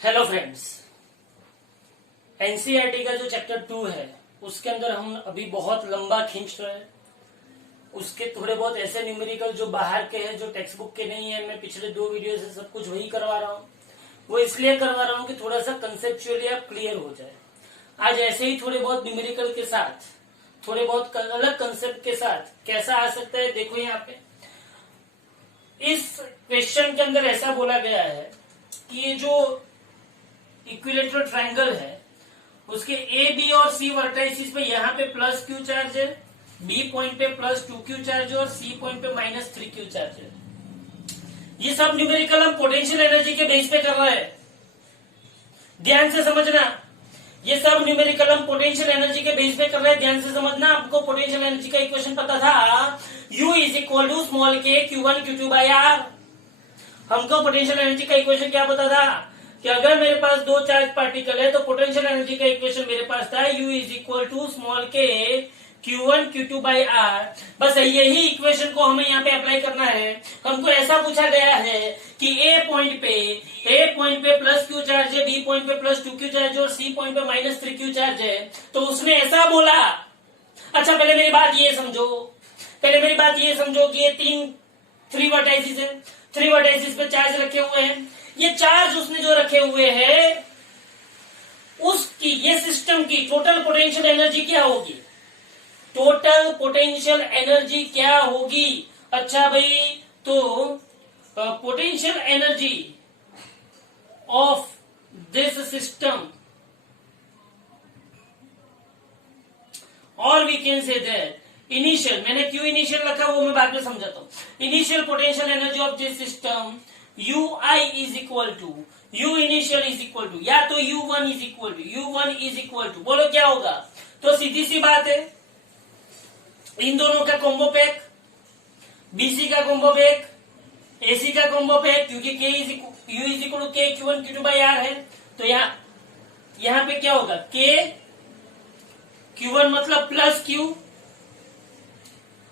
Hello friends, NCERT का जो chapter 2 है उसके अंदर हम अभी बहुत लंबा खींच रहे हैं। उसके थोड़े बहुत ऐसे न्यूमेरिकल जो बाहर के हैं, जो टेक्स्ट बुक के नहीं है। मैं पिछले 2 वीडियो से सब कुछ वही करवा रहा हूँ। वो इसलिए करवा रहा हूँ कि थोड़ा सा कंसेप्चुअली आप क्लियर हो जाए। आज ऐसे ही थोड़े बहुत न्यूमेरिकल के साथ, थोड़े बहुत अलग कंसेप्ट के साथ कैसा आ सकता है, देखो यहाँ पे इस क्वेश्चन के अंदर ऐसा बोला गया है कि ये जो इक्विलेटरल ट्रायंगल है उसके ए बी और सी वर्टाइसिस पे यहाँ पे प्लस क्यू चार्ज है, बी पॉइंट पे प्लस 2 क्यू चार्ज है और सी पॉइंट पे माइनस 3 क्यू चार्ज है। ये सब न्यूमेरिकल हम पोटेंशियल एनर्जी के बेस पे कर रहे हैं। ध्यान से समझना, ये सब न्यूमेरिकल हम पोटेंशियल एनर्जी के बेस पे कर रहे हैं। ध्यान से समझना। आपको पोटेंशियल एनर्जी का इक्वेशन पता था, U is equal to small k Q1 Q2 by R. हमको पोटेंशियल एनर्जी का इक्वेशन क्या पता था कि अगर मेरे पास दो चार्ज पार्टिकल है तो पोटेंशियल एनर्जी का इक्वेशन मेरे पास था U is equal to small k Q1 Q2 by are. बस यही इक्वेशन को हमें यहाँ पे अप्लाई करना है। हमको ऐसा पूछा गया है कि ए पॉइंट पे प्लस क्यू चार्ज है, बी पॉइंट पे प्लस 2 क्यू चार्ज है और सी पॉइंट पे माइनस 3 क्यू चार्ज है। तो उसने ऐसा बोला। अच्छा, पहले मेरी बात ये समझो कि ये थ्री वर्टाइसिस है। 3 वर्टाइसिस पे चार्ज रखे हुए हैं। ये चार्ज उसने जो रखे हुए हैं उसकी, ये सिस्टम की टोटल पोटेंशियल एनर्जी क्या होगी? टोटल पोटेंशियल एनर्जी क्या होगी? अच्छा भाई, तो potential energy of this system, और we can say that initial, मैंने क्यों इनिशियल रखा वो मैं बाद में समझाता हूं। Initial potential energy of this system UI is equal to, U initial is equal to, या तो U1 इज इक्वल टू, बोलो क्या होगा? तो सीधी सी बात है, इन दोनों का कॉम्बो पैक, BC का कॉम्बो पैक, AC का कॉम्बो पैक, क्योंकि U is equal to K Q1 Q2 by R है। तो यहां पे क्या होगा? K Q1 मतलब प्लस Q,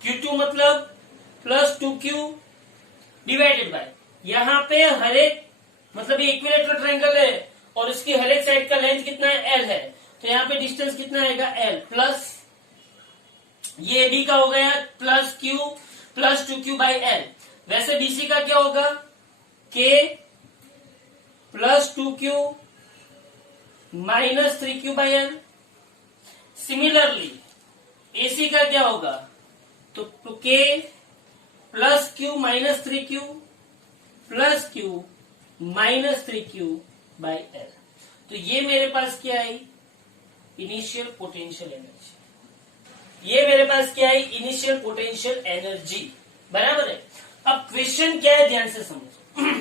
Q2 मतलब प्लस 2Q डिवाइडेड बाय, यहाँ पे हर एक, मतलब ये इक्विलेटरल ट्रायंगल है और इसकी हर एक साइड का लेंथ कितना है? L है। तो यहाँ पे डिस्टेंस कितना आएगा? L प्लस ये B का हो गया plus Q plus 2Q by L। वैसे BC का क्या होगा? K plus 2Q minus 3Q by L। Similarly AC का क्या होगा? तो K plus Q minus 3Q plus Q minus 3Q by L। तो ये मेरे पास क्या है? Initial potential energy. ये मेरे पास क्या है? Initial potential energy. बराबर है। अब क्वेश्चन क्या है, ध्यान से समझो।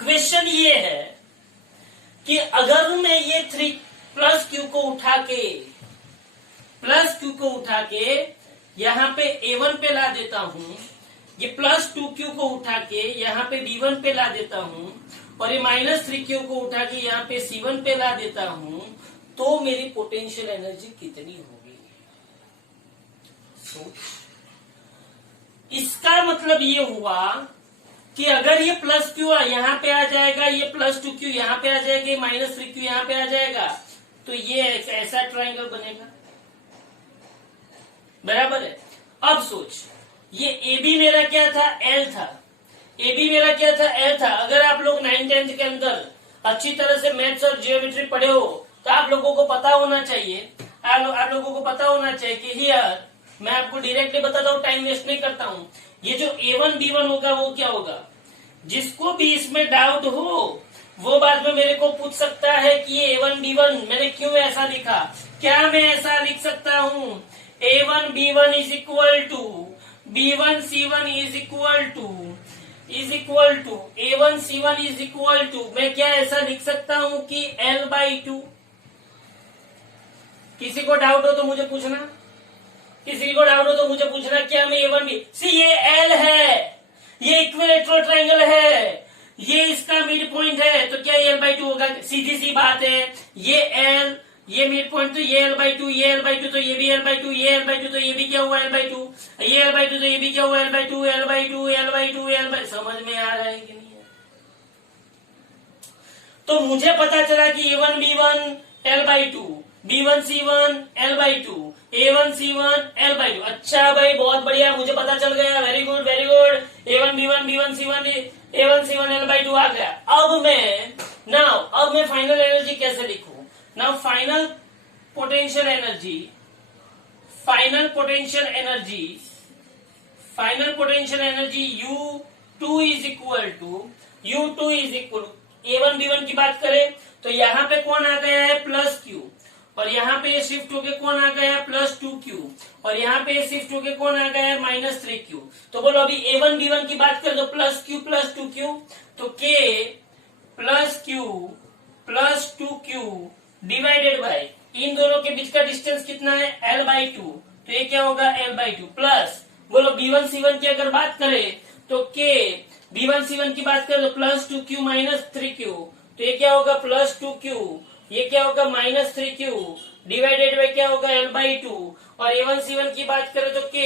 क्वेश्चन ये है कि अगर मैं ये 3 प्लस Q को उठा के यहां पे A1 पे ला देता हूं, ये प्लस 2Q को उठा के यहाँ पे B1 पे ला देता हूं और ये माइनस 3Q को उठा के यहाँ पे C1 पे ला देता हूं, तो मेरी पोटेंशियल एनर्जी कितनी होगी? इसका मतलब ये हुआ कि अगर ये प्लस Q यहाँ पे आ जाएगा, ये प्लस 2Q यहाँ पे आ जाएगा, ये माइनस 3Q यहाँ पे आ जाएगा, तो ये ऐसा ट्रायंगल बनेगा। बराबर है। अब सोच, ये AB मेरा क्या था? L था। AB मेरा क्या था? L था। अगर आप लोग 9th 10th के अंदर अच्छी तरह से मैथ्स और जियोमेट्री पढ़े हो तो आप लोगों को पता होना चाहिए, आप लोगों को पता होना चाहिए कि यार, मैं आपको डायरेक्टली बताता हूँ, टाइम वेस्ट नहीं करता हूँ। ये जो A1 B1 होगा वो क्या होगा? जिसको भी इसमें डाउट हो वो बाद में मेरे को पूछ सकता है कि ये A1 B1 मैंने क्यों ऐसा लिखा। क्या मैं ऐसा लिख सकता हूँ? A1 B1 is equal to B1 C1 is equal to A1 C1 is equal to, मैं क्या ऐसा लिख सकता हूं कि L/2? किसी को डाउट हो तो मुझे पूछना, क्या मैं A1 B, ये L है, ये इक्विलेटरल ट्रायंगल है, ये इसका मिड पॉइंट है, तो क्या L/2 होगा? सीधी सी बात है। ये L, ये मिड पॉइंट, तो ये L/2, ये L/2 तो ये भी L/2, ये L/2 तो ये भी क्या हुआ? L/2, ये L/2 तो ये भी क्या हुआ? L/2। समझ में आ रहा है कि नहीं? तो मुझे पता चला कि A1B1 L/2, B1C1 L/2, A1C1 L/2। अच्छा भाई, बहुत बढ़िया, मुझे पता चल गया, very good very good. A1B1 B1C1 A1C1 L/2 आ गया। अब मैं फाइनल एनर्जी कैसे लिखूं? Now final potential energy U2 is equal to A1B1 की बात करें तो यहाँ पे कौन आ गया है +Q, और यहाँ पे शिफ्ट होके कौन आ गया है +2Q, और यहाँ पे शिफ्ट होके कौन आ गया है -3Q। तो बोलो अभी A1B1 की बात करें तो +Q +2Q, तो K +Q +2Q divided by इन दोनों के बीच का डिस्टेंस कितना है L/2, तो ये क्या होगा L/2 प्लस बोलो B1C1 की अगर बात करें तो K B1C1 की बात करें तो +2Q -3Q, तो ये क्या होगा +2Q, ये क्या होगा -3Q डिवाइडेड बाय क्या होगा L/2, और A1C1 की बात करें तो K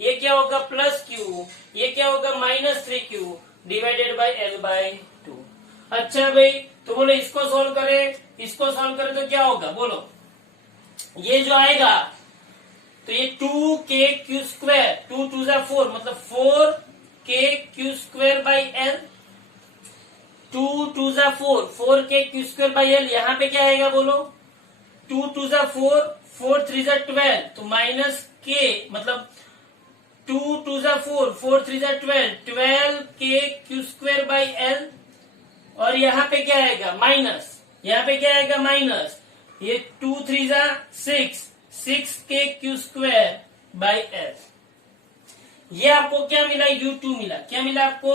ये क्या होगा +Q, ये क्या होगा -3Q डिवाइडेड बाय L/2। अच्छा भाई, तो बोलो इसको सॉल्व करें तो क्या होगा बोलो, ये जो आएगा तो ये 2KQ², 2 2 4 मतलब 4KQ²/L, 2 2 4 4KQ²/L। यहाँ पे क्या आएगा बोलो, 2 2 4 4 3 12, तो -K मतलब 2 2 4 4 3 12 12KQ²/L, और यहाँ पे क्या आएगा माइनस, यहाँ पे क्या आएगा माइनस, ये 2 3 6 6KQ²/L। ये आपको क्या मिला U2 मिला, क्या मिला आपको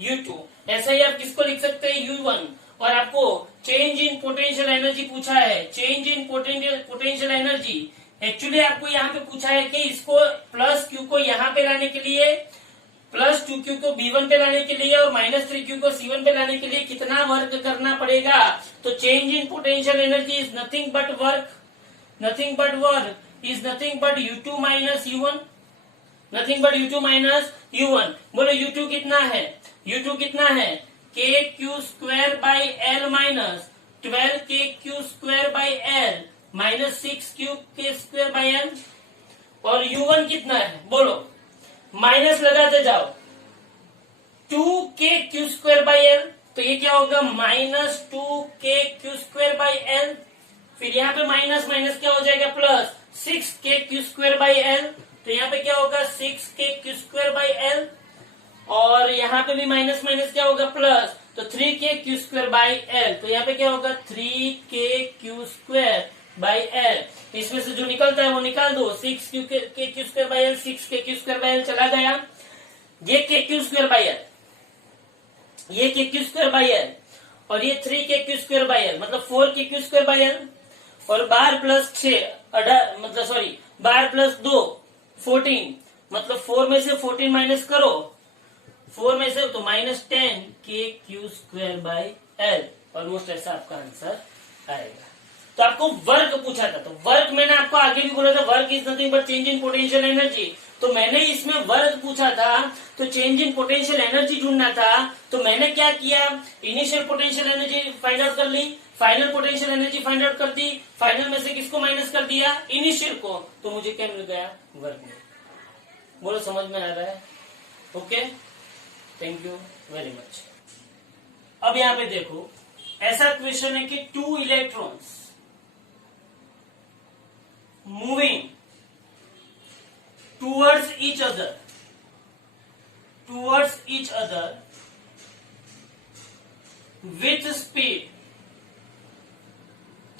U2। ऐसा ही आप किसको लिख सकते हैं U1, और आपको चेंज इन पोटेंशियल एनर्जी पूछा है, change in potential energy actually आपको यहाँ पे पूछा है कि इसको +Q को यहाँ पे लाने के लिए, +2Q को B1 पे लाने के लिए और -3Q को C1 पे लाने के लिए कितना वर्क करना पड़ेगा। तो change in potential energy is nothing but work is nothing but U2 minus U1, nothing but U2 minus U1। बोलो U2 कितना है, U2 कितना है KQ²/L minus 12KQ²/L minus 6QK²/L, और U1 कितना है बोलो, माइनस लगाते जाओ 2KQ²/L, तो ये क्या होगा -2KQ²/L, फिर यहाँ पे माइनस क्या हो जाएगा प्लस 6KQ²/L, तो यहाँ पे क्या होगा 6KQ²/L, और यहाँ पे भी माइनस क्या होगा प्लस, तो 3KQ²/L, तो यहाँ पे क्या होगा 3KQ²/L। इसमें से जो निकलता है वो निकाल दो, 6KQ²/L 6KQ²/L चला गया, ये KQ²/L, ये KQ²/L, और ये 3KQ²/L मतलब 4KQ²/L, और 12 + 6 मतलब सॉरी 12 + 2 14, मतलब 4 में से 14 माइनस करो, 4 में से तो -10KQ²/L, ऑलमोस्ट ऐसा आपका आंसर आएगा। तो आपको वर्क पूछा था, तो वर्क मैंने आपको आगे भी बोला था, work is nothing but change in potential energy. तो मैंने इसमें वर्क पूछा था तो चेंज इन पोटेंशियल एनर्जी ढूंढना था, तो मैंने क्या किया, initial potential energy find out कर ली, final potential energy find out कर दी, फाइनल में से किसको माइनस कर दिया, इनिशियल को, तो मुझे क्या मिल गया वर्क में। बोलो समझ में आ रहा है? Okay, thank you very much. अब यहाँ पे देखो, ऐसा क्वेश्चन है कि 2 electrons moving towards each other with speed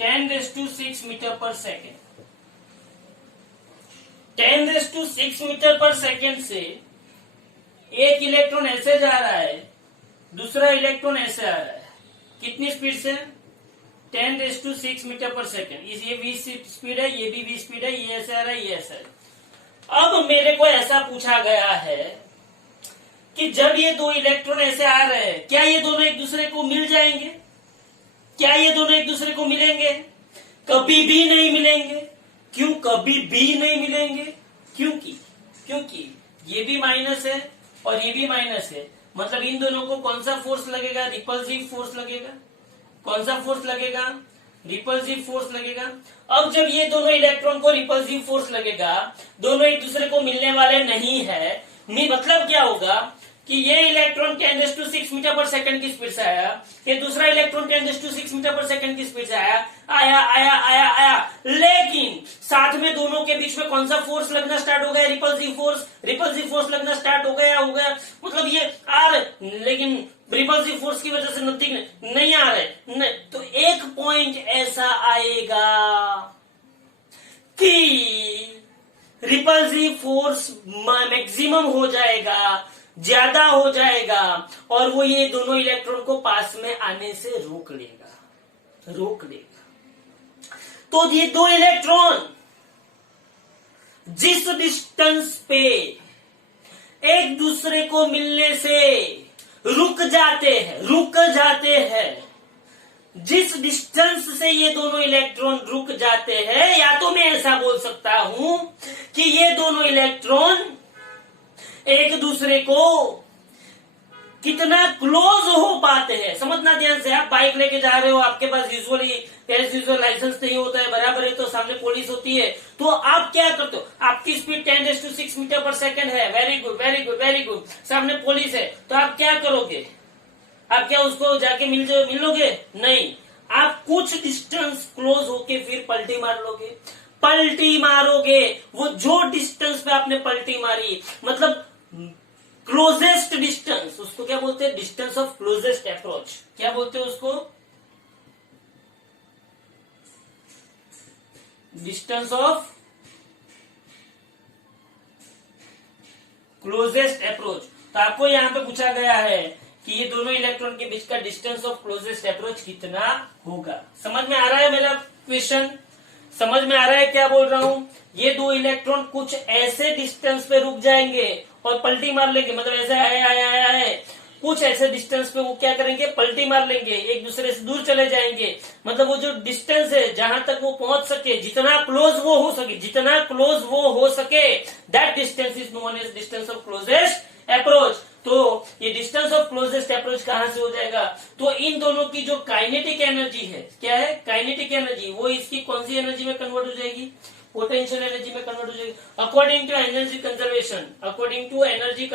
10⁶ metre per second. 10⁶ metre per second से एक इलेक्ट्रॉन ऐसे जा रहा है, दूसरा इलेक्ट्रॉन ऐसे आ रहा है, कितनी स्पीड से 10⁶ मीटर पर सेकेंड। ये v स्पीड है, ये भी v स्पीड है, ये ऐसे आ रहा है, ये ऐसे आ रहा है। अब मेरे को ऐसा पूछा गया है कि जब ये 2 इलेक्ट्रॉन ऐसे आ रहे हैं, क्या ये दोनों एक दूसरे को मिल जाएंगे, क्या ये दोनों एक दूसरे को मिलेंगे? कभी भी नहीं मिलेंगे। क्यों कभी भी नहीं मिलेंगे? क्योंकि ये भी माइनस है और ये भी माइनस है, मतलब इन दोनों को कौन सा फोर्स लगेगा, रिपल्सिव फोर्स लगेगा। कौन सा फोर्स लगेगा? रिपल्सिव फोर्स लगेगा। अब जब ये दोनों इलेक्ट्रॉन को रिपल्सिव फोर्स लगेगा, दोनों एक दूसरे को मिलने वाले नहीं है, मतलब क्या होगा कि ये इलेक्ट्रॉन 10⁶ मीटर पर सेकंड की स्पीड से आया, ये दूसरा इलेक्ट्रॉन 10⁶ मीटर पर सेकंड की स्पीड से आया, लेकिन साथ में दोनों के बीच में कौन सा फोर्स लगना स्टार्ट हो गया? रिपल्सिव फोर्स लगना स्टार्ट हो गया मतलब ये आ रहे, लेकिन रिपल्सिव फोर्स की वजह से नथिंग नहीं आ रहे तो एक पॉइंट ऐसा आएगा कि रिपल्सिव फोर्स मैक्सिमम हो जाएगा, ज्यादा हो जाएगा, और वो ये दोनों इलेक्ट्रॉन को पास में आने से रोक लेगा। तो ये दो इलेक्ट्रॉन जिस डिस्टेंस पे एक दूसरे को मिलने से रुक जाते हैं, जिस डिस्टेंस से ये दोनों इलेक्ट्रॉन रुक जाते हैं, या तो मैं ऐसा बोल सकता हूं कि ये दोनों इलेक्ट्रॉन एक दूसरे को कितना क्लोज हो पाते हैं। समझना ध्यान से, आप बाइक लेके जा रहे हो, आपके पास यूजुअली एज यूजुअल लाइसेंस नहीं होता है, बराबर है, तो सामने पुलिस होती है, तो आप क्या करते हो? आपकी स्पीड 10⁶ मीटर पर सेकंड है, वेरी गुड, सामने पुलिस है, तो आप क्या करोगे? आप क्या उसको जाके मिलोगे? नहीं, आप कुछ डिस्टेंस क्लोज होके फिर पलटी मारोगे। वो जो डिस्टेंस पे आपने पलटी मारी, मतलब क्लोजेस्ट डिस्टेंस, उसको क्या बोलते हैं? Distance of closest approach. क्या बोलते हैं उसको? Distance of closest approach. तो आपको यहां पे पूछा गया है कि ये दोनों इलेक्ट्रॉन के बीच का डिस्टेंस ऑफ क्लोजेस्ट अप्रोच कितना होगा। समझ में आ रहा है मेरा क्वेश्चन? समझ में आ रहा है क्या बोल रहा हूं? ये दो इलेक्ट्रॉन कुछ ऐसे डिस्टेंस पे रुक जाएंगे और पलटी मार लेंगे, मतलब ऐसे आए, कुछ ऐसे डिस्टेंस पे वो क्या करेंगे? पलटी मार लेंगे, एक दूसरे से दूर चले जाएंगे। मतलब वो जो डिस्टेंस है जहां तक वो पहुंच सके, जितना क्लोज वो हो सके, that distance is known as distance of closest approach. तो ये डिस्टेंस ऑफ क्लोजेस्ट अप्रोच कहां से हो जाएगा? तो इन दोनों की जो काइनेटिक एनर्जी है, क्या है? काइनेटिक एनर्जी, वो इसकी कौन सी एनर्जी में कन्वर्ट हो जाएगी? पोटेंशियल एनर्जी में कन्वर्ट हो जाएगी, according to energy conservation. According to energy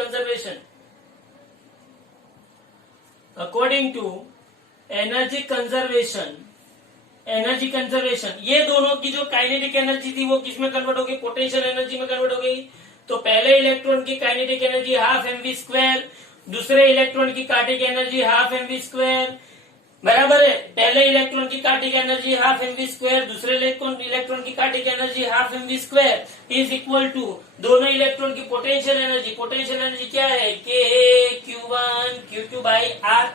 conservation, ये दोनों की जो काइनेटिक एनर्जी थी वो किस में कन्वर्ट हो गई? पोटेंशियल एनर्जी में कन्वर्ट हो गई। तो पहले इलेक्ट्रॉन की काइनेटिक एनर्जी ½ mv², दूसरे इलेक्ट्रॉन की काइनेटिक एनर्जी ½ mv², बराबर है। पहले इलेक्ट्रॉन की काइनेटिक एनर्जी ½ mv², दूसरे इलेक्ट्रॉन की kinetic energy ½ mv² is equal to दोनों इलेक्ट्रॉन की पोटेंशियल एनर्जी क्या है? K Q1 Q2/R।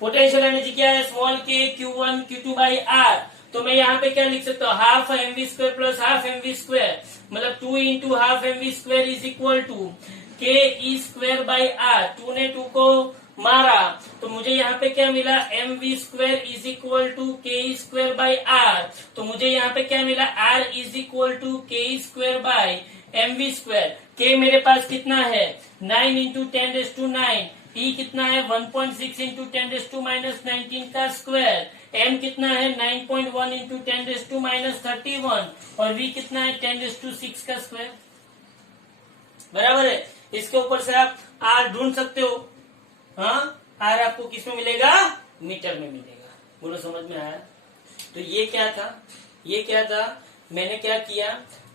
Potential energy क्या है? Small k Q1 Q2/R। तो मैं यहाँ पे क्या लिख सकता हूँ? ½ mv² प्लस ½ mv², मतलब 2 × ½ mv² is equal to K²/R। 2 ने 2 को मारा तो मुझे यहाँ पे क्या मिला? mv² is equal to K²/R। तो मुझे यहाँ पे क्या मिला? R is equal to K²/mv²। K मेरे पास कितना है? 9 × 10⁹ T कितना है? 1.6 × 10⁻⁻19 का स्क्वायर। M कितना है? 9.1 × 10⁻31 और V कितना है? 10⁶ का स्क्वायर। बराबर है। इसके ऊपर से आप R ढूंढ सकते हो। हाँ, R आपको किस में मिलेगा? मीटर में मिलेगा। बोलो समझ में आया? तो ये क्या था? मैंने क्या किया?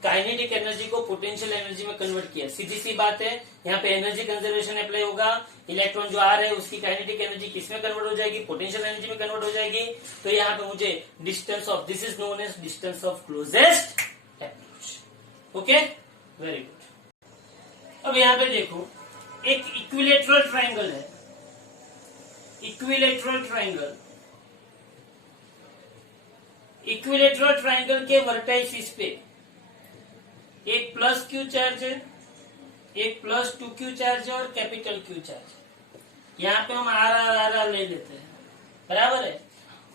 काइनेटिक एनर्जी को पोटेंशियल एनर्जी में कन्वर्ट किया। सीधी सी बात है, यहाँ पे एनर्जी कंजर्वेशन अप्लाई होगा। इलेक्ट्रॉन जो आ रहे हैं उसकी काइनेटिक एनर्जी किस में कन्वर्ट हो जाएगी? पोटेंशियल एनर्जी में कन्वर्ट हो जाएगी। तो यहाँ पे मुझे distance of, this is known as distance of closest approach. Okay, very good. अब यहाँ पे देखो, एक इक्विलेटरल ट्राइंगल है। इक्विलेटरल ट्राइंगल के वर्टाइसिस पे एक प्लस Q चार्ज है, एक प्लस 2Q चार्ज है और कैपिटल Q चार्ज। यहाँ पे हम आर ले लेते हैं, बराबर है।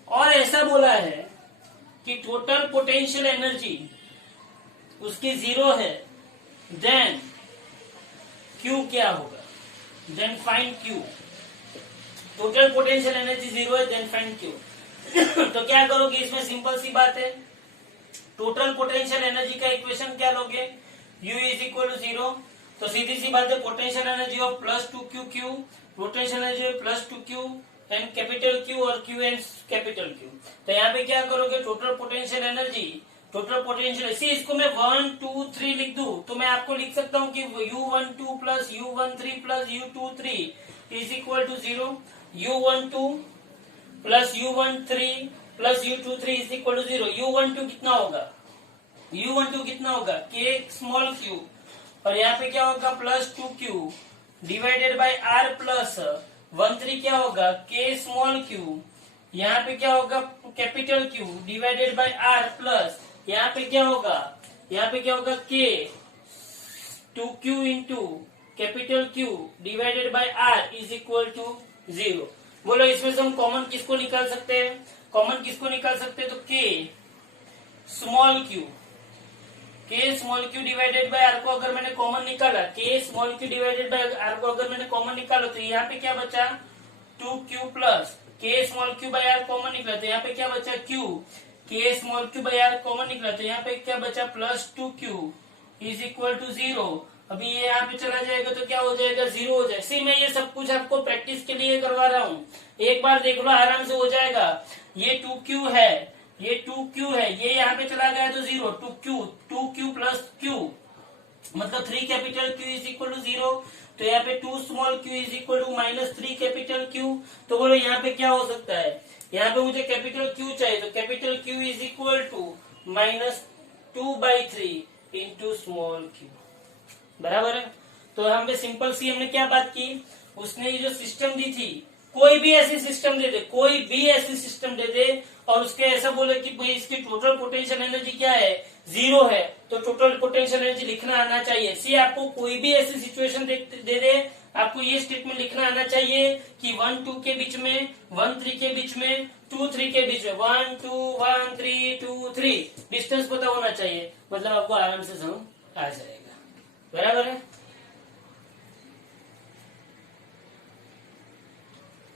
और ऐसा बोला है कि टोटल पोटेंशियल एनर्जी उसकी 0 है, देन Q क्या होगा? Then find Q। Total potential energy 0 है, देन फाइंड क्यू। तो क्या करोगे इसमें, सिंपल सी बात है, टोटल पोटेंशियल एनर्जी का इक्वेशन क्या लोगे, U इज इक्वल टू 0। तो सीधी सी बात है, potential energy of plus 2Q Q, potential energy of plus 2Q and capital Q और Q एंड कैपिटल Q। तो यहाँ पे क्या करोगे, total potential energy, total potential, इसी इसको मैं 1 2 3 लिख दूं तो मैं आपको लिख सकता हूँ कि U12 plus U13 plus U23 is equal to 0, U12 plus U13 plus U23 is equal to 0। U12 कितना होगा, U12 कितना होगा, K स्मॉल q, और यहाँ पे क्या होगा plus 2Q divided by R plus 13 क्या होगा K स्मॉल q, यहाँ पे क्या होगा capital Q divided by R plus यहाँ पे क्या होगा, यहाँ पे क्या होगा K 2Q into capital Q divided by R is equal to 0। बोलो इसमें से हम कॉमन किसको निकाल सकते हैं, कॉमन किसको निकाल सकते हैं, तो K small q, K small q divided by R को अगर मैंने कॉमन निकाला, K small q divided by R को अगर मैंने कॉमन निकाला तो यहाँ पे क्या बचा 2Q plus K small q by R common निकला तो यहाँ पे क्या बचा Q, K small q by R common निकला तो यहाँ पे क्या बचा plus 2Q is equal to 0। अभी ये यहाँ पे चला जाएगा तो क्या हो जाएगा 0 हो जाएगा। सी मैं ये सब कुछ आपको प्रैक्टिस के लिए करवा रहा हूँ, एक बार देख लो आराम से हो जाएगा। ये 2Q है, ये 2Q है, ये यहाँ पे चला गया तो 0, 2Q प्लस Q मतलब 3 capital Q is equal to 0। तो यहाँ पे 2 small q is equal to minus 3 capital Q। तो बोलो यहाँ पे क्या हो सकता है, यहाँ पे मुझे कैपिटल Q चाहिए तो capital Q is equal to minus 2/3 into small q, बराबर है। तो हम पे सिंपल सी हमने क्या बात की, उसने ये जो सिस्टम दी थी, कोई भी ऐसी सिस्टम दे दे, कोई भी ऐसी सिस्टम दे दे और उसके ऐसा बोले कि भाई इसकी टोटल पोटेंशियल एनर्जी क्या है 0 है, तो टोटल पोटेंशियल एनर्जी लिखना आना चाहिए। सी आपको कोई भी ऐसी सिचुएशन दे दे आपको ये स्टेटमेंट लिखना आना चाहिए कि 1 2 के बीच में, 1 3 के बीच में, 2 3 के बीच में, 1 2 1 3 2 3 डिस्टेंस पता होना चाहिए, मतलब आपको आराम से समझ आ जाएगा, बराबर है।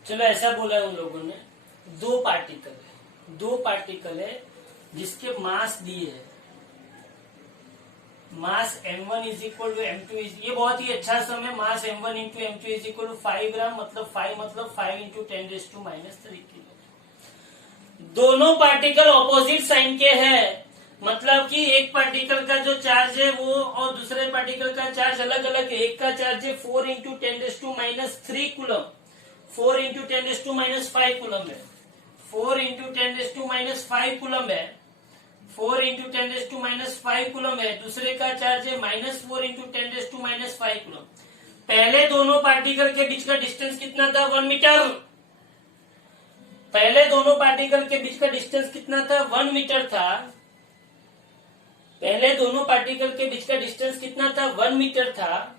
चलो ऐसा बोला है उन लोगों ने, दो पार्टिकल है जिसके मास दिए है, mass m1 is equal to m2 ये बहुत ही अच्छा सम है, mass m1 into m2 is equal to 5 gram मतलब 5 इंटू 10⁻⁻³ किलो। दोनों पार्टिकल ऑपोजिट साइन के हैं, मतलब कि एक पार्टिकल का जो चार्ज है वो और दूसरे पार्टिकल का चार्ज अलग अलग है। एक का चार्ज है 4 इंटू 10⁻³ कूलम, 4 इंटू 10⁻⁵ कूलम है, 4 इंटू 10⁻⁵ कूलम है, 4 इंटू 10⁻⁵ कूलम है। दूसरे का चार्ज है -4 इंटू 10⁻⁵ कूलम। पहले दोनों पार्टिकल के बीच का डिस्टेंस कितना था 1 मीटर, पहले दोनों पार्टिकल के बीच का डिस्टेंस कितना था 1 मीटर था, पहले दोनों पार्टिकल के बीच का डिस्टेंस कितना था 1 मीटर था।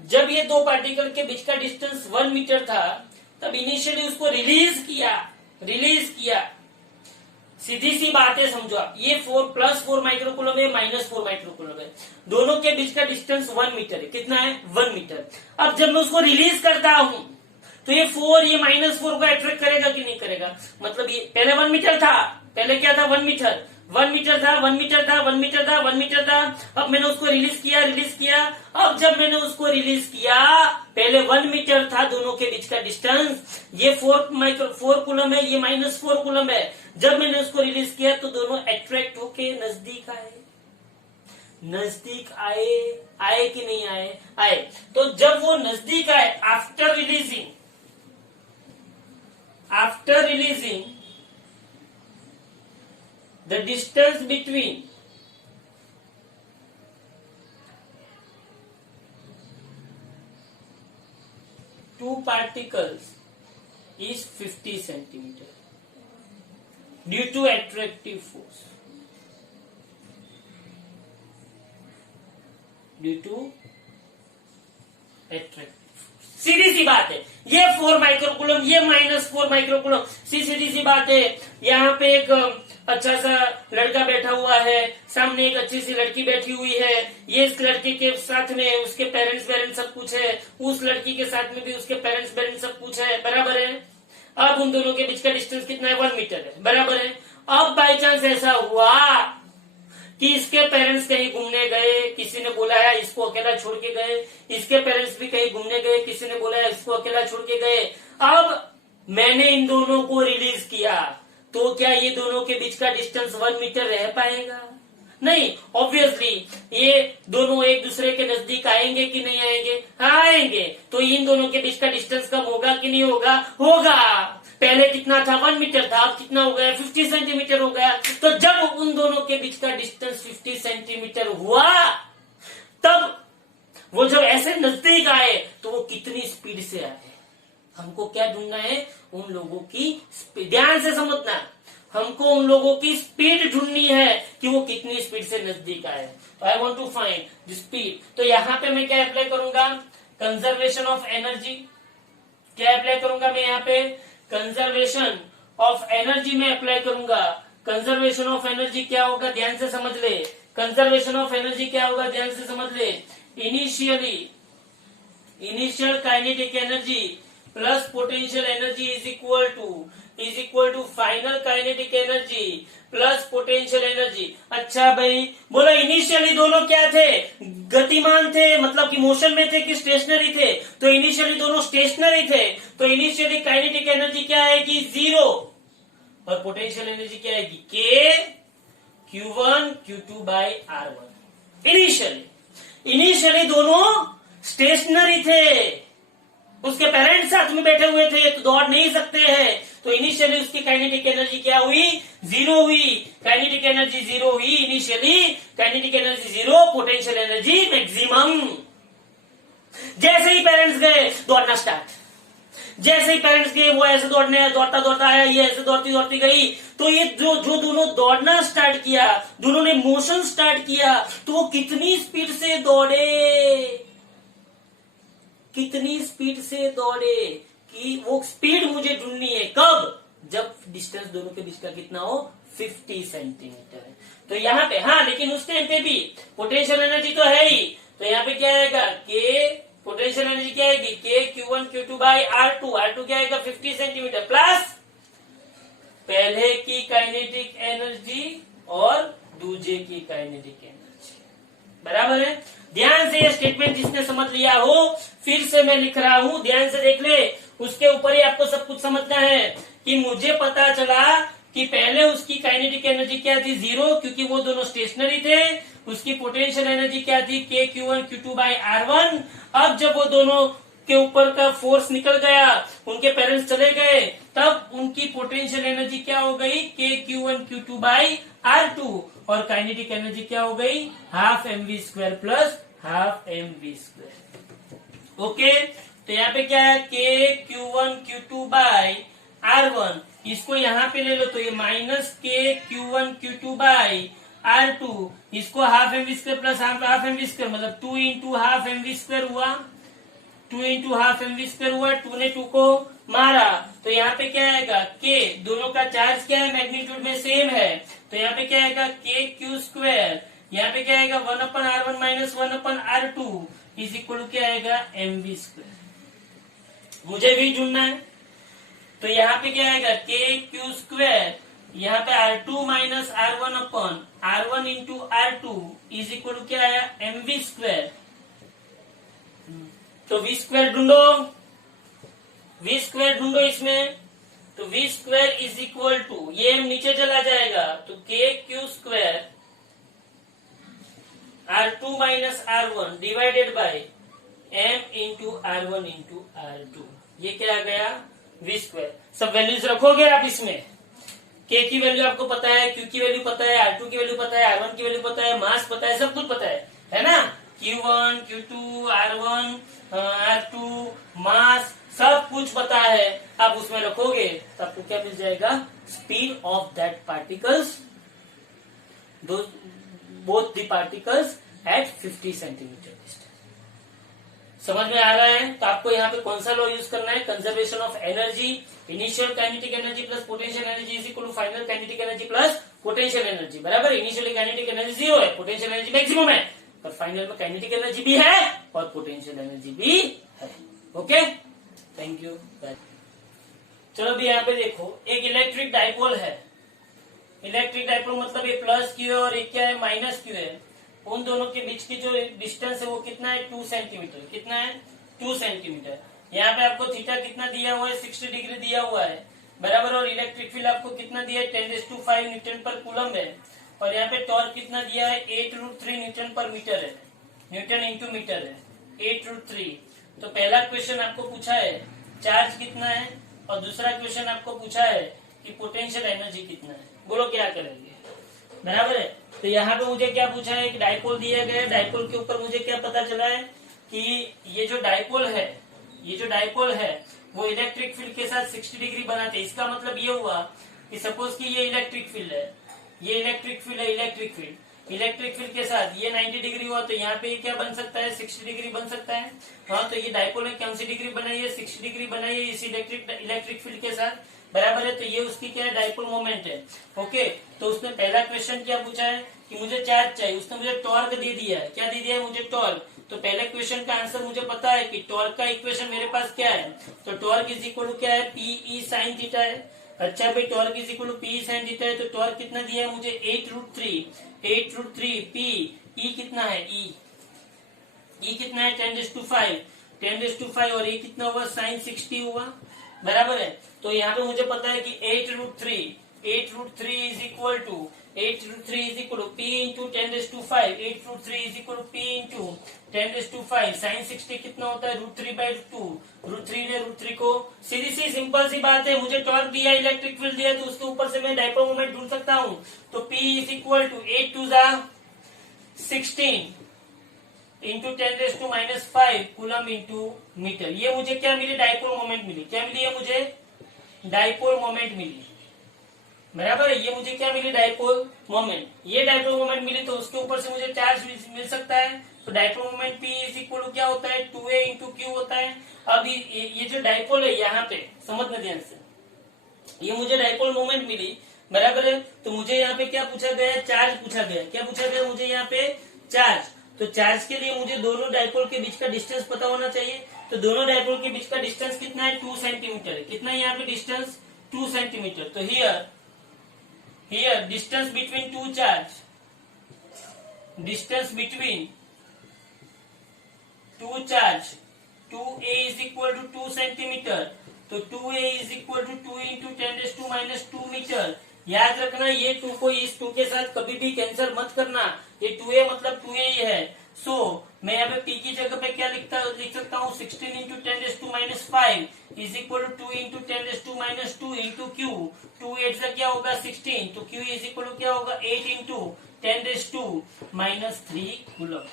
जब ये दो पार्टिकल के बीच का डिस्टेंस 1 मीटर था तब इनिशियली उसको रिलीज किया। सीधी सी बात है समझो, ये 4 माइक्रोकूलम है, -4 माइक्रोकूलम है, दोनों के बीच का डिस्टेंस 1 मीटर है। कितना है 1 मीटर। अब जब मैं उसको रिलीज करता हूं तो ये 4 ये -4 को अट्रैक्ट करेगा कि नहीं करेगा, मतलब ये पहले 1 मीटर था, पहले क्या था 1 मीटर, 1 मीटर था, 1 मीटर था, 1 मीटर था, 1 मीटर था। अब मैंने उसको रिलीज किया। अब जब मैंने उसको रिलीज किया, पहले 1 मीटर था दोनों के बीच का डिस्टेंस, ये 4 कूलम है, ये -4 कूलम है। जब मैंने उसको रिलीज किया तो दोनों अट्रैक्ट होके नजदीक आए कि नहीं आए। तो जब वो नजदीक आए after releasing the distance between two particles is 50 centimeter due to attractive force, सीधी सी बात है। ये 4 माइक्रोकूलम, ये -4 माइक्रोकूलम, सीधी सी बात है। यहाँ पे एक अच्छा सा लड़का बैठा हुआ है, सामने एक अच्छी सी लड़की बैठी हुई है, ये इस लड़के के साथ में उसके पेरेंट्स सब कुछ है, उस लड़की के साथ में भी उसके पेरेंट्स सब कुछ है, बराबर है। अब उन दोनों के बीच का डिस्टेंस कितना है, 1 मीटर है, बराबर है। अब बाई चांस ऐसा हुआ कि इसके पेरेंट्स कहीं घूमने गए, किसी ने बुलाया इसको अकेला छोड़ के गए, इसके पेरेंट्स भी कहीं घूमने गए, किसी ने बुलाया इसको अकेला छोड़ के गए। अब मैंने इन दोनों को रिलीज किया, तो क्या ये दोनों के बीच का डिस्टेंस 1 मीटर रह पाएगा? नहीं, ऑब्वियसली ये दोनों एक दूसरे के नजदीक आएंगे कि नहीं आएंगे? हाँ आएंगे। तो इन दोनों के बीच का डिस्टेंस कम होगा कि नहीं होगा? होगा। पहले कितना था, 1 मीटर था, अब कितना हो गया, 50 सेंटीमीटर हो गया। तो जब उन दोनों के बीच का डिस्टेंस 50 सेंटीमीटर हुआ, तब वो जब ऐसे नजदीक आए तो वो कितनी स्पीड से आए? हमको क्या ढूंढना है? उन लोगों की स्पीड। ध्यान से समझना, हमको उन लोगों की स्पीड ढूंढनी है कि वो कितनी स्पीड से नजदीक आए। तो I want to find the speed. तो यहाँ पे मैं क्या अप्लाई करूंगा? Conservation of energy. क्या अप्लाई करूंगा मैं यहाँ पे? कंजर्वेशन ऑफ एनर्जी में अप्लाई करूंगा। कंजर्वेशन ऑफ एनर्जी क्या होगा, ध्यान से समझ ले। कंजर्वेशन ऑफ एनर्जी क्या होगा, ध्यान से समझ ले। Initial kinetic energy plus potential energy is equal to final kinetic energy plus potential energy. अच्छा भाई, बोला इनिशियली दोनों क्या थे? गतिमान थे, मतलब कि मोशन में थे कि स्टेशनरी थे? तो इनिशियली दोनों स्टेशनरी थे। तो इनिशियली काइनेटिक एनर्जी क्या आएगी? 0। और पोटेंशियल एनर्जी क्या आएगी? K Q1 Q2 by R1। Initially दोनों स्टेशनरी थे, उसके पेरेंट्स साथ में बैठे हुए थे, तो दौड़ नहीं सकते हैं। तो इनिशियली उसकी काइनेटिक एनर्जी क्या हुई? 0 हुई। काइनेटिक एनर्जी 0 हुई initially, kinetic energy 0, potential energy maximum. जैसे ही पेरेंट्स गए, दौड़ना स्टार्ट। जैसे ही पेरेंट्स गए, वो ऐसे दौड़ता दौड़ता आया, ये ऐसे दौड़ती दौड़ती गई। तो ये जो दोनों दौड़ना स्टार्ट किया, दोनों ने मोशन स्टार्ट किया, तो वो कितनी स्पीड से दौड़े? कितनी स्पीड से दौड़े? कि वो स्पीड मुझे ढूंढनी है। कब? जब डिस्टेंस दोनों के बीच का कितना हो, 50 सेंटीमीटर है। तो यहाँ पे हाँ, लेकिन उस टाइम पे भी पोटेंशियल एनर्जी तो है ही। तो यहाँ पे क्या आएगा? के पोटेंशियल एनर्जी क्या आएगी? K Q1 Q2 by R2। R2 क्या आएगा? 50 सेंटीमीटर प्लस पहले की काइनेटिक एनर्जी और दूजे की काइनेटिक एनर्जी, बराबर है। ध्यान से ये स्टेटमेंट जिसने समझ लिया हो, फिर से मैं लिख रहा हूं, ध्यान से देख ले। उसके ऊपर ही आपको सब कुछ समझना है कि मुझे पता चला कि पहले उसकी काइनेटिक एनर्जी क्या थी? 0, क्योंकि वो दोनों स्टेशनरी थे। उसकी पोटेंशियल एनर्जी क्या थी? K Q1 Q2 by R1। अब जब वो दोनों के ऊपर का फोर्स निकल गया, उनके पेरेंट्स चले गए, तब उनकी पोटेंशियल एनर्जी क्या हो गई? K Q1 Q2 by R2। और काइनेटिक एनर्जी क्या हो गई? Half mv² plus half mv²। Okay, तो यहाँ पे क्या है? K Q1 Q2 by R1। इसको यहाँ पे ले लो, तो ये minus K Q1 Q2 by R2। इसको half mv² plus half mv², मतलब 2 इंटू हाफ mv² हुआ। 2 इंटू हाफ mv² हुआ। 2 ने 2 को मारा, तो यहाँ पे क्या आएगा? K, दोनों का चार्ज क्या है? मैग्नीट्यूड में सेम है। तो यहाँ पे क्या आएगा? K Q²। यहाँ पे क्या आएगा? 1/R1 minus 1/R2 is equal to क्या आएगा? mv²। मुझे भी ढूंढना है, तो यहाँ पे क्या आएगा? K Q²। यहाँ पे R2 minus R1 into R2 is equal to क्या आया? mv²। तो v² ढूंढो इसमें। तो v² इज इक्वल टू, ये नीचे चला जाएगा, तो K Q² R2 minus R1 divided by m into R1 into R2। ये क्या आ गया? v²। सब वैल्यूज रखोगे आप इसमें। K की वैल्यू आपको पता है, Q की वैल्यू पता है, R2 की वैल्यू पता है, R1 की वैल्यू पता है, मास पता है, सब कुछ पता है ना? Q1 Q2 R1 R2 मास सब कुछ पता है। आप उसमें रखोगे तो आपको क्या मिल जाएगा? Speed of that particles, both the particles at 50 centimetre distance. समझ में आ रहा है? तो आपको यहाँ पे कौन सा लॉ यूज करना है? Conservation of energy. Initial kinetic energy plus potential energy is equal to final kinetic energy plus potential energy, बराबर। इनिशियल काइनेटिक एनर्जी 0 है, पोटेंशियल एनर्जी मैक्सिमम है, पर फाइनल में काइनेटिक एनर्जी भी है और पोटेंशियल एनर्जी भी है। Okay, thank you. चलो भी यहाँ पे देखो, एक इलेक्ट्रिक डाइपोल है। इलेक्ट्रिक डाइपोल मतलब ये प्लस क्यू है और एक क्या है, माइनस क्यू है। उन दोनों के बीच की जो डिस्टेंस है वो कितना है, 2 सेंटीमीटर। कितना है, 2 सेंटीमीटर। यहाँ पे आपको थीटा कितना दिया हुआ है, 60 डिग्री दिया हुआ है, बराबर। और इलेक्ट्रिक फील्ड आपको कितना दिया है, 10⁵ न्यूटन पर कूलम है। और यहाँ पे टॉर्क कितना दिया है, 8√3 न्यूटन पर मीटर है। न्यूटन इंटू मीटर है, 8√3। तो पहला क्वेश्चन आपको पूछा है चार्ज कितना है, और दूसरा क्वेश्चन आपको पूछा है कि पोटेंशियल एनर्जी कितना है। बोलो क्या करेंगे, बराबर है। तो यहाँ पे मुझे क्या पूछा है कि डाइपोल दिया गया है। डाइपोल के ऊपर मुझे क्या पता चला है कि ये जो डाइपोल है, ये जो डाइपोल है वो इलेक्ट्रिक फील्ड के साथ 60 डिग्री बनाते हैं। इसका मतलब ये हुआ कि सपोज कि ये इलेक्ट्रिक फील्ड है, ये इलेक्ट्रिक फील्ड है, इलेक्ट्रिक फील्ड के साथ ये 90 डिग्री हुआ, तो यहाँ पे क्या बन सकता है, 60 डिग्री बन सकता है। हाँ, तो ये डाइपोल ने कौन सी डिग्री बनाई है, 60 डिग्री बनाई है इस इलेक्ट्रिक फील्ड के साथ, बराबर है। तो ये उसकी क्या है, डाइपोल मोमेंट है। ओके, तो उसने पहला क्वेश्चन क्या पूछा है कि मुझे चार्ज चाहिए, उसने मुझे टॉर्क दे दिया है। क्या दे दिया है, मुझे टॉर्क। तो पहले क्वेश्चन का आंसर मुझे पता है कि टॉर्क का इक्वेशन मेरे पास क्या है, तो टॉर्क इज इक्वल टू क्या है, पीई साइन थीटा है। अच्छा भाई, torque is equal to PE sine theta है, तो टॉर्क कितना दिया है मुझे, 8√3 पी। ई कितना है, ई कितना है, 10⁵ और ये कितना हुआ, साइन 60 हुआ, बराबर है। तो यहाँ पे मुझे पता है कि 8√3 is equal to P into 10⁵। 8√3 is equal to P into 10⁵। Sine 60 कितना होता है, √3/2। √3 ने √3 को, सीधी सी सिंपल सी बात है, मुझे टॉर्क दिया, इलेक्ट्रिक फील्ड दिया, तो उसके ऊपर से मैं डाइपोल मोमेंट ढूंढ सकता हूँ। तो P is equal to 8×2=16 into 10⁻⁵ coulomb into metre. ये मुझे क्या मिली, डाइपोल मोमेंट मिली। क्या मिली है मुझे, डाइपोल मोमेंट मिली, बराबर है। ये मुझे क्या मिली, डाइपोल मोमेंट। ये डाइपोल मोमेंट मिली, तो उसके ऊपर से मुझे चार्ज मिल सकता है। तो dipole moment P is equal to क्या होता है, 2a इंटू क्यू होता है। अब ये जो डाइपोल है, यहाँ पे समझना ध्यान से, ये मुझे डाइपोल मोमेंट मिली, बराबर है। तो मुझे यहाँ पे क्या पूछा गया है, चार्ज पूछा गया। क्या पूछा गया मुझे यहाँ पे, चार्ज। तो चार्ज के लिए मुझे दोनों डाइपोल के बीच का डिस्टेंस पता होना चाहिए। तो दोनों डाइपोल के बीच का डिस्टेंस कितना है, 2 सेंटीमीटर है। कितना है यहाँ पे डिस्टेंस, 2 सेंटीमीटर। तो here distance between two charge, distance between two charge, 2a is equal to 2 centimetre. तो 2a is equal to 2 into 10⁻⁻2 metre. याद रखना, ये 2 को इस 2 के साथ कभी भी कैंसिल मत करना। ये 2a मतलब 2a ही है। सो मैं यहाँ पे p की जगह पे क्या लिख सकता हूँ, 16 into 10⁻⁵ is equal to 2 into 10⁻2 into Q. 2 8 से क्या होगा, 16। तो q इज इक्वल टू क्या होगा, 8 into 10⁻³ कूलम,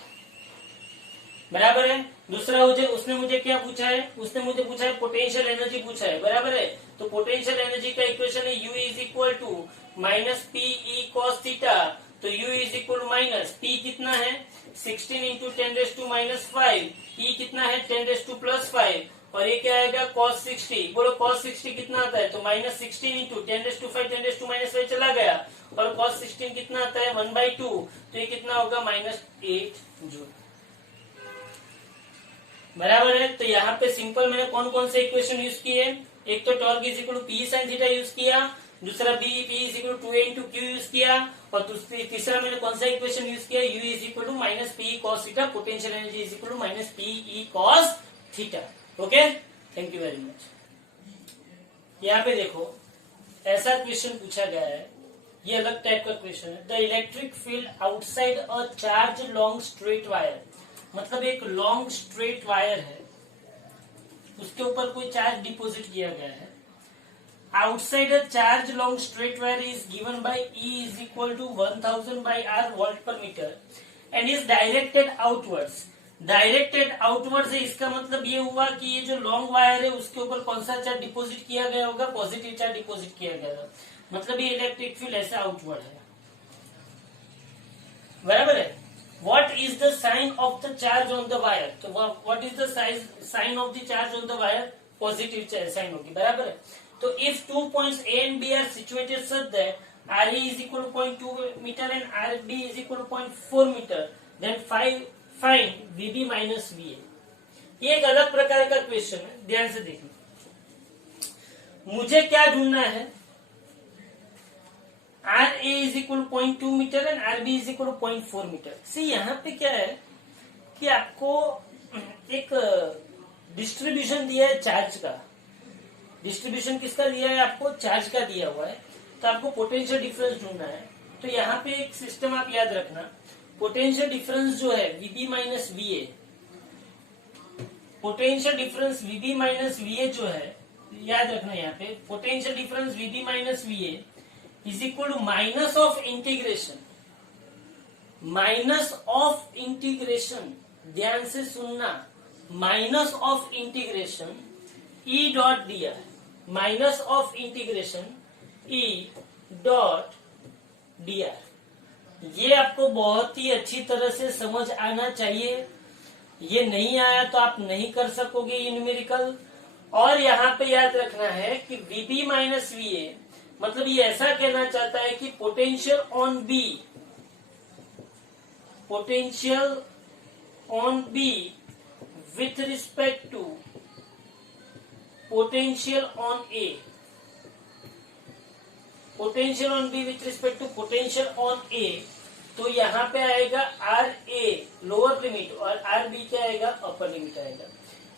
बराबर है। दूसरा उसने मुझे क्या पूछा है, उसने मुझे पूछा है पोटेंशियल एनर्जी पूछा है, बराबर है। तो पोटेंशियल एनर्जी का इक्वेशन है U is equal to -PE cos theta. तो U is equal to minus P कितना है, 16 इंटू 10⁻⁵, E कितना है, 10⁻+5, और ये क्या आएगा, cos 60। बोलो cos 60 कितना आता है, तो -16 इंटू 10⁵ 10⁻⁵ चला गया, और cos 16 कितना आता है, 1/2। तो ये कितना होगा, -8 जूल, बराबर है। तो यहाँ पे सिंपल मैंने कौन कौन से इक्वेशन यूज किए, एक तो torque is equal to P sine theta use किया, दूसरा P is equal to 2a into Q use किया, और तीसरा मैंने कौन सा इक्वेशन यूज किया, u is equal to -PE cos theta, potential energy is equal to -PE cos theta. Okay, thank you very much. यहाँ पे देखो, ऐसा क्वेश्चन पूछा गया है, ये अलग टाइप का क्वेश्चन है। The electric field outside a charge long straight wire, मतलब एक लॉन्ग स्ट्रेट वायर है, उसके ऊपर कोई चार्ज डिपॉजिट किया गया है। Outside a charge long straight wire is given by E is equal to 1000/R volt per metre and is directed outwards. Directed outwards है, इसका मतलब ये हुआ कि ये जो लॉन्ग वायर है उसके ऊपर कौन सा चार्ज डिपॉजिट किया गया होगा, पॉजिटिव चार्ज डिपॉजिट किया गया होगा, मतलब ये इलेक्ट्रिक फील्ड ऐसा आउटवर्ड है, बराबर है। What is the sign of the charge on the wire? तो what is the sign of the charge on the wire? Positive sign होगी, बराबर है। तो if 2 points A and B are situated such that RA is equal to 0.2 meter and RB is equal to 0.4 meter, then find VB minus VA। ये एक अलग प्रकार का question है, ध्यान से देखना। मुझे क्या ढूंढना है, R A is equal 0.2 metre and R B is equal 0.4 metre. See यहाँ पे क्या है कि आपको एक डिस्ट्रीब्यूशन दिया है चार्ज का। डिस्ट्रीब्यूशन किसका दिया है आपको, चार्ज का दिया हुआ है। तो आपको पोटेंशियल डिफरेंस ढूंढना है। तो यहाँ पे एक सिस्टम आप याद रखना, पोटेंशियल डिफरेंस जो है VB minus VA, potential difference VB minus VA जो है, याद रखना यहाँ पे potential difference VB minus VA is equal to minus of integration, minus of integration, ध्यान से सुनना, minus of integration E dot D R, minus of integration E dot D R. ये आपको बहुत ही अच्छी तरह से समझ आना चाहिए। ये नहीं आया तो आप नहीं कर सकोगे ये न्यूमेरिकल। और यहाँ पे याद रखना है कि वीबी माइनस वीए मतलब ये ऐसा कहना चाहता है कि potential on B, potential on B with respect to potential on A, potential on B with respect to potential on A. तो यहाँ पे आएगा आर ए लोअर लिमिट और आर बी क्या आएगा, अपर लिमिट आएगा।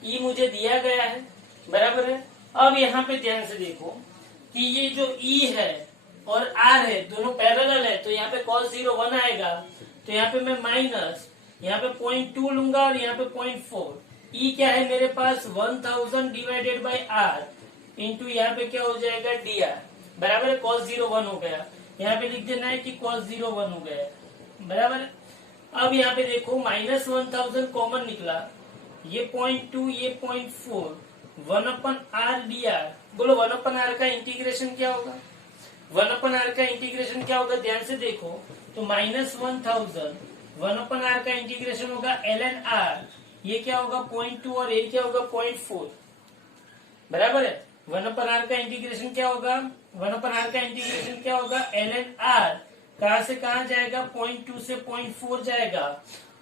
ई मुझे दिया गया है, बराबर है। अब यहाँ पे ध्यान से देखो कि ये जो ई है और आर है दोनों पैरेलल है, तो यहाँ पे cos 0 1 आएगा। तो यहाँ पे मैं माइनस, यहाँ पे 0.2 लूंगा और यहाँ पे 0.4। ई क्या है मेरे पास 1000 डिवाइडेड बाई आर इंटू यहाँ पे क्या हो जाएगा डी आर, बराबर है। cos 0 1 हो गया, यहाँ पे लिख देना है कि cos 0 1 हो गया, बराबर है। अब यहाँ पे देखो माइनस 1000 कॉमन निकला, ये 0.2 ये 0.4, 1/r dr। बोलो 1/r का इंटीग्रेशन क्या होगा, 1/r का इंटीग्रेशन क्या होगा, ध्यान से देखो। तो माइनस 1000 1/r का इंटीग्रेशन होगा ln r, ये क्या होगा 0.2 और ये क्या होगा 0.4, बराबर है। 1/r का इंटीग्रेशन क्या होगा, 1/r का इंटीग्रेशन क्या होगा ln r, कहां से कहां जाएगा 0.2 से 0.4 जाएगा।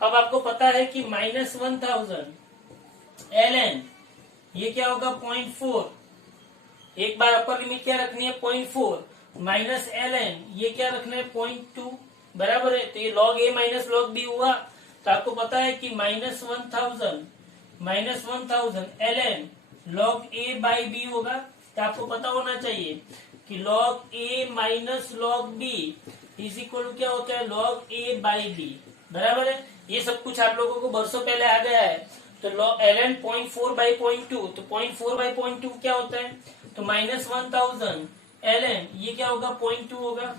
अब आपको पता है कि माइनस 1000 ln ये क्या होगा 0.4, एक बार अपर लिमिट क्या रखनी है 0.4 माइनस ln ये क्या रखना है 0.2, बराबर है। तो ये log a minus log b हुआ। तो आपको पता है कि minus 1000 ln log a by b होगा। तो आपको पता होना चाहिए कि log a minus log b is equal to क्या होता है log a बाई b, बराबर है। ये सब कुछ आप लोगों को बरसों पहले आ गया है। तो ln 0.4 बाई 0.2, तो 0.4 बाई 0.2 क्या होता है, तो माइनस 1000 ln ये क्या होगा 0.2 होगा,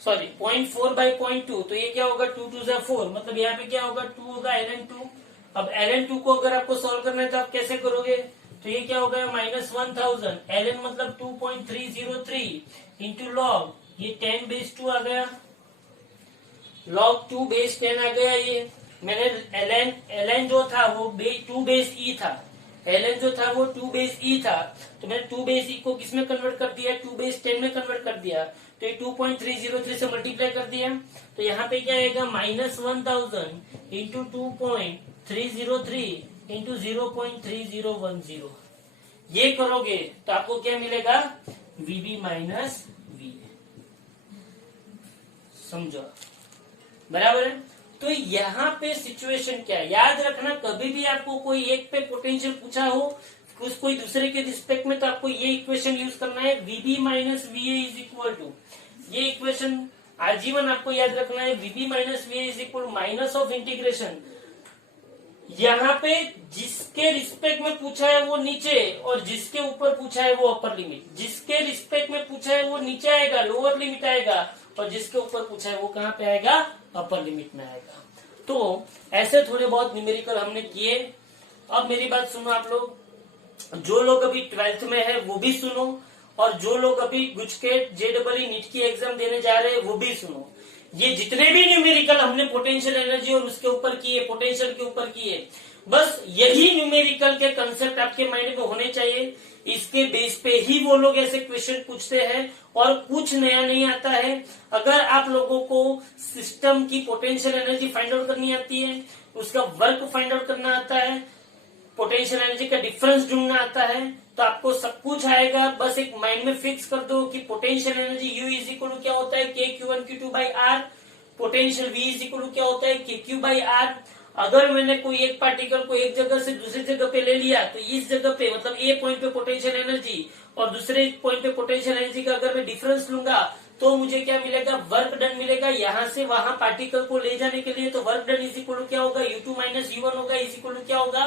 सॉरी 0.4 बाई 0.2, तो ये क्या होगा 2 2 4, मतलब यहाँ पे क्या होगा 2 होगा ln 2। अब ln 2 को अगर आपको सॉल्व करना है तो आप कैसे करोगे, तो ये क्या होगा माइनस 1000 ln मतलब 2.303 इंटू लॉग ये 10 बेस 2 आ गया, log 2 बेस 10 आ गया। ये मैंने ln जो था वो 2 बेस ई था, ln जो था वो 2 बेस ई था, तो मैंने 2 बेस ई को किस में कन्वर्ट कर दिया 2 बेस 10 में कन्वर्ट कर दिया। तो ये 2.303 से मल्टीप्लाई कर दिया। तो यहाँ पे क्या आएगा माइनस 1000 इंटू 2.303 इंटू 0.3010। ये करोगे तो आपको क्या मिलेगा वीबी माइनस वी, समझो, बराबर है। तो यहाँ पे सिचुएशन क्या है याद रखना, कभी भी आपको कोई एक पे पोटेंशियल पूछा हो कुछ कोई दूसरे के रिस्पेक्ट में, तो आपको ये इक्वेशन यूज करना है VB minus VA is equal to, ये इक्वेशन आजीवन आपको याद रखना है VB minus VA is equal minus of integration. यहाँ पे जिसके रिस्पेक्ट में पूछा है वो नीचे और जिसके ऊपर पूछा है वो अपर लिमिट, जिसके रिस्पेक्ट में पूछा है वो नीचे आएगा लोअर लिमिट आएगा, और जिसके ऊपर पूछा है वो कहाँ पे आएगा अपर लिमिट में आएगा। तो ऐसे थोड़े बहुत न्यूमेरिकल हमने किए। अब मेरी बात सुनो आप लोग, जो लोग अभी 12th में है वो भी सुनो, और जो लोग अभी गुजकेट JEE नीट की एग्जाम देने जा रहे हैं वो भी सुनो। ये जितने भी न्यूमेरिकल हमने पोटेंशियल एनर्जी और उसके ऊपर किए, पोटेंशियल के ऊपर किए, बस यही न्यूमेरिकल के कंसेप्ट आपके माइंड में होने चाहिए। इसके बेस पे ही वो लोग ऐसे क्वेश्चन पूछते हैं और कुछ नया नहीं आता है। अगर आप लोगों को सिस्टम की पोटेंशियल एनर्जी फाइंड आउट करनी आती है, उसका वर्क फाइंड आउट करना आता है, पोटेंशियल एनर्जी का डिफरेंस ढूंढना आता है तो आपको सब कुछ आएगा। बस एक माइंड में फिक्स कर दो कि potential energy U is equal to क्या होता है KQ1 Q2 by R, potential V is equal to क्या होता है KQ बाई R। अगर मैंने कोई एक पार्टिकल को एक जगह से दूसरी जगह पे ले लिया तो इस जगह पे मतलब ए पॉइंट पे पोटेंशियल एनर्जी और दूसरे पॉइंट पे पोटेंशियल एनर्जी का अगर मैं डिफरेंस लूंगा तो मुझे क्या मिलेगा, वर्क डन मिलेगा। यहाँ से वहां पार्टिकल को ले जाने के लिए तो work done is equal to क्या होगा U2 माइनस U1 होगा, इज इक्वल टू क्या होगा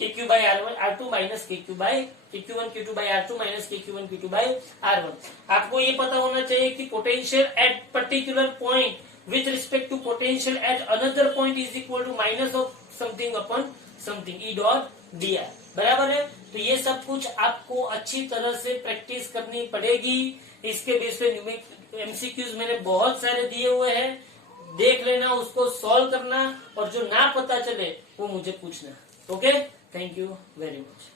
KQ by R2 minus KQ1 Q2 by R2 minus KQ1 Q2 by R1। आपको ये पता होना चाहिए कि potential at particular point with respect to potential at another point is equal to minus of something upon something E dot dr, बराबर है। तो ये सब कुछ आपको अच्छी तरह से प्रैक्टिस करनी पड़ेगी। इसके बेस पे MCQs मैंने बहुत सारे दिए हुए हैं, देख लेना, उसको सॉल्व करना और जो ना पता चले वो मुझे पूछना। Okay, thank you very much.